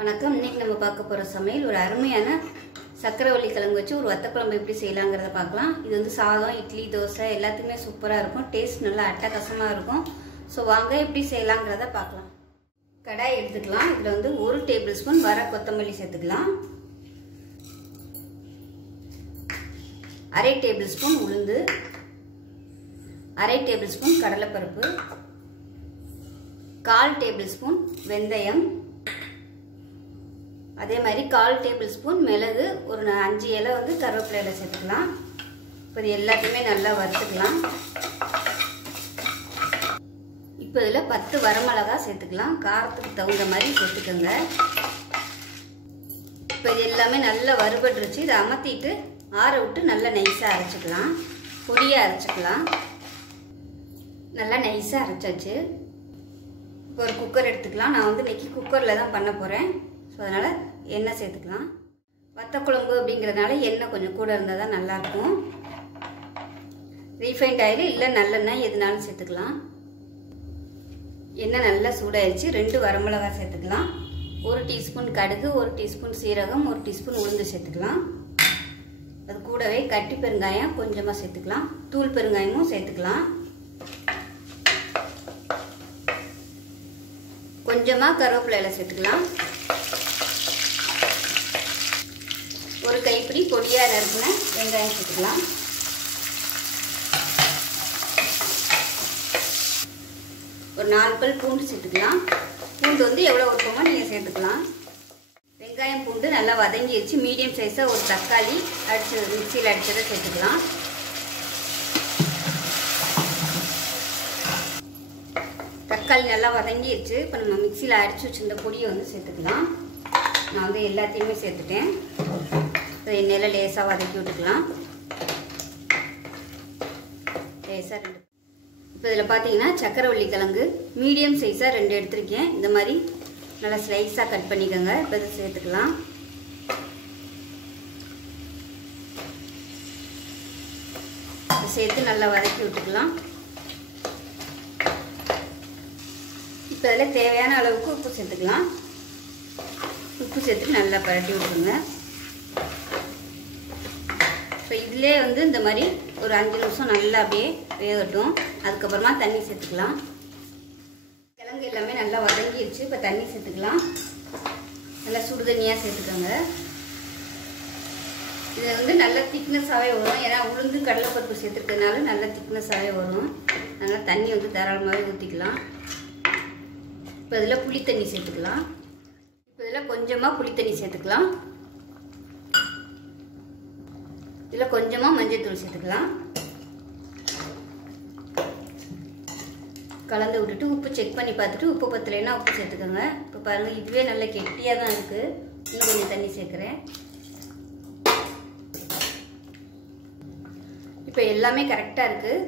வணக்கம். இன்னைக்கு நம்ம பார்க்க போற சமையல் ஒரு அருமையான சக்கரவள்ளி கிழங்கு வச்சு ஒரு வத்த குழம்பு எப்படி செய்யலாம்ங்கறத பார்க்கலாம். இது வந்து சாதம், இட்லி, தோசை எல்லாத்துக்குமே சூப்பரா இருக்கும். டேஸ்ட் நல்லா அட்டகாசமா இருக்கும். சோ வாங்க எப்படி செய்யலாம்ங்கறத பார்க்கலாம். கடாய் எடுத்துக்கலாம். இதுல வந்து 1 டேபிள்ஸ்பூன் வர கொத்தமல்லி சேர்த்துக்கலாம். 1/2 டேபிள்ஸ்பூன் உளுந்து, 1/2 டேபிள்ஸ்பூன் கடலைப்பருப்பு, 1/4 டேபிள்ஸ்பூன் வெந்தயம், அதே மாதிரி 1/4 டேபிள்ஸ்பூன் மிளகு, ஒரு 5 இலை வந்து கருவேப்பிலை சேர்த்துக்கலாம். இப்போ இது எல்லாத்தையுமே நல்லா வறுத்துக்கலாம். இப்போ இதில் 10 வரமிளகாய் சேர்த்துக்கலாம். காரத்துக்கு தகுந்த மாதிரி சேர்த்துக்கோங்க. இப்போ இது எல்லாமே நல்லா வறுபட்டுருச்சு. இதை அமர்த்திட்டு ஆற விட்டு நல்லா நைஸாக அரைச்சிக்கலாம். பொடியாக அரைச்சிக்கலாம். நல்லா நைஸாக அரைச்சாச்சு. இப்போ ஒரு குக்கர் எடுத்துக்கலாம். நான் வந்து இன்னைக்கு குக்கரில் தான் பண்ண போகிறேன். ஸோ அதனால் எண்ணெய் சேர்த்துக்கலாம். வத்த குழம்பு அப்படிங்கிறதுனால எண்ணெய் கொஞ்சம் கூட இருந்தால் தான் நல்லாயிருக்கும். ரீஃபைண்ட் ஆயில் இல்லை நல்லெண்ணெய் எதுனாலும் சேர்த்துக்கலாம். எண்ணெய் நல்லா சூடாயிடுச்சு. 2 வரமிளகாய் சேர்த்துக்கலாம். 1 டீஸ்பூன் கடுகு, 1 டீஸ்பூன் சீரகம், 1 டீஸ்பூன் உளுந்து சேர்த்துக்கலாம். அது கூடவே கட்டி பெருங்காயம் கொஞ்சமாக சேர்த்துக்கலாம். தூள் பெருங்காயமும் சேர்த்துக்கலாம். கொஞ்சமாக கருவேப்பிலை சேர்த்துக்கலாம். ஒரு கைப்பிடி பொடியாக நறுக்கின வெங்காயம் சேர்த்துக்கலாம். ஒரு 4 பல் பூண்டு சேர்த்துக்கலாம். பூண்டு வந்து எவ்வளோ விருப்பமோ நீங்கள் சேர்த்துக்கலாம். வெங்காயம் பூண்டு நல்லா வதங்கி வச்சு மீடியம் சைஸாக ஒரு தக்காளி மிக்சியில் அடிச்சதை சேர்த்துக்கலாம். தக்காளி நல்லா வதங்கிடுச்சு. இப்போ நம்ம மிக்சியில் அடித்து வச்சுருந்த பொடியை வந்து சேர்த்துக்கலாம். நான் வந்து எல்லாத்தையுமே சேர்த்துட்டேன். எண்ணெயில் லேசாக வதக்கி விட்டுக்கலாம். லேசாக 2. இப்போ இதில் பார்த்தீங்கன்னா சக்கரவள்ளி கிழங்கு மீடியம் சைஸாக 2 எடுத்திருக்கேன். இந்த மாதிரி நல்லா ஸ்லைஸாக கட் பண்ணிக்கோங்க. இப்போ இதை சேர்த்துக்கலாம். சேர்த்து நல்லா வதக்கி விட்டுக்கலாம். இப்போ இதில் தேவையான அளவுக்கு உப்பு சேர்த்துக்கலாம். உப்பு சேர்த்து நல்லா பரட்டி விட்டுருங்க. இப்போ இதிலே வந்து இந்த மாதிரி ஒரு 5 நிமிஷம் நல்லா அப்படியே வேகட்டும். அதுக்கப்புறமா தண்ணி சேர்த்துக்கலாம். கிழங்கு எல்லாமே நல்லா வதங்கிடுச்சு. இப்போ தண்ணி சேர்த்துக்கலாம். நல்லா சுடு தண்ணியாக சேர்த்துக்கோங்க. இது வந்து நல்ல திக்னஸாகவே வரும். ஏன்னா உளுந்து கடலைப்பருப்பு சேர்த்துக்கிறதுனால நல்ல திக்னஸாகவே வரும். அதனால் தண்ணி வந்து தாராளமாகவே ஊற்றிக்கலாம். இப்போ இதில் புளி தண்ணி சேர்த்துக்கலாம். இப்போ இதில் கொஞ்சமாக புளி தண்ணி சேர்த்துக்கலாம். இதில் கொஞ்சமாக மஞ்சள் தூள் சேர்த்துக்கலாம். கலந்து விட்டுட்டு உப்பு செக் பண்ணி பார்த்துட்டு உப்பு பத்தலைன்னா உப்பு சேர்த்துக்கோங்க. இப்போ பாருங்கள், இதுவே நல்ல கெட்டியாக தான் இருக்குது. இன்னும் கொஞ்சம் தண்ணி சேர்க்குறேன். இப்போ எல்லாமே கரெக்டாக இருக்குது.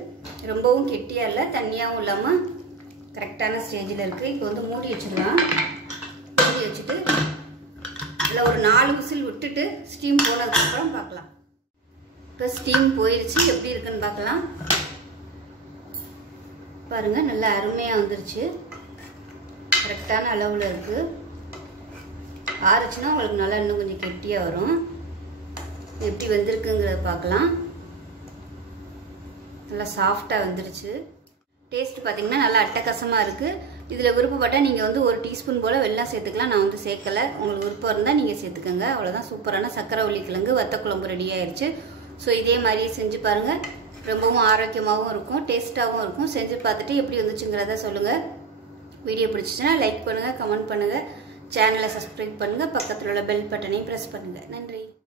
ரொம்பவும் கெட்டியாக இல்லை, தண்ணியாகவும் இல்லாமல் கரெக்டான ஸ்டேஜில் இருக்குது. இப்போ வந்து மூடி வச்சுக்கலாம். மூடி வச்சுட்டு இதில் ஒரு 4 விசில் விட்டுட்டு ஸ்டீம் போனதுக்கப்புறம் பார்க்கலாம். இப்போ ஸ்டீம் போயிடுச்சு. எப்படி இருக்குன்னு பார்க்கலாம். பாருங்கள், நல்லா அருமையாக வந்துருச்சு. கரெக்டான அளவில் இருக்குது. ஆறுச்சுன்னா உங்களுக்கு நல்லா இன்னும் கொஞ்சம் கெட்டியாக வரும். எப்படி வந்திருக்குங்கிறத பார்க்கலாம். நல்லா சாஃப்டாக வந்துருச்சு. டேஸ்ட் பார்த்தீங்கன்னா நல்லா அட்டகாசமாக இருக்குது. இதில் விருப்பப்பட்டால் நீங்கள் வந்து 1 டீஸ்பூன் போல் வெல்லம் சேர்த்துக்கலாம். நான் வந்து சேர்க்கலை. உங்களுக்கு விருப்பம் இருந்தால் நீங்கள் சேர்த்துக்கோங்க. அவ்வளோதான். சூப்பரான சக்கரவள்ளி கிழங்கு வத்த குழம்பு ரெடி ஆயிடுச்சு. ஸோ இதே மாதிரியே செஞ்சு பாருங்கள். ரொம்பவும் ஆரோக்கியமாகவும் இருக்கும், டேஸ்ட்டாகவும் இருக்கும். செஞ்சு பார்த்துட்டு எப்படி வந்துச்சுங்கிறத சொல்லுங்கள். வீடியோ பிடிச்சிச்சுன்னா லைக் பண்ணுங்கள், கமெண்ட் பண்ணுங்கள், சேனலை சப்ஸ்கிரைப் பண்ணுங்கள், பக்கத்தில் உள்ள பெல் பட்டனையும் ப்ரெஸ் பண்ணுங்கள். நன்றி.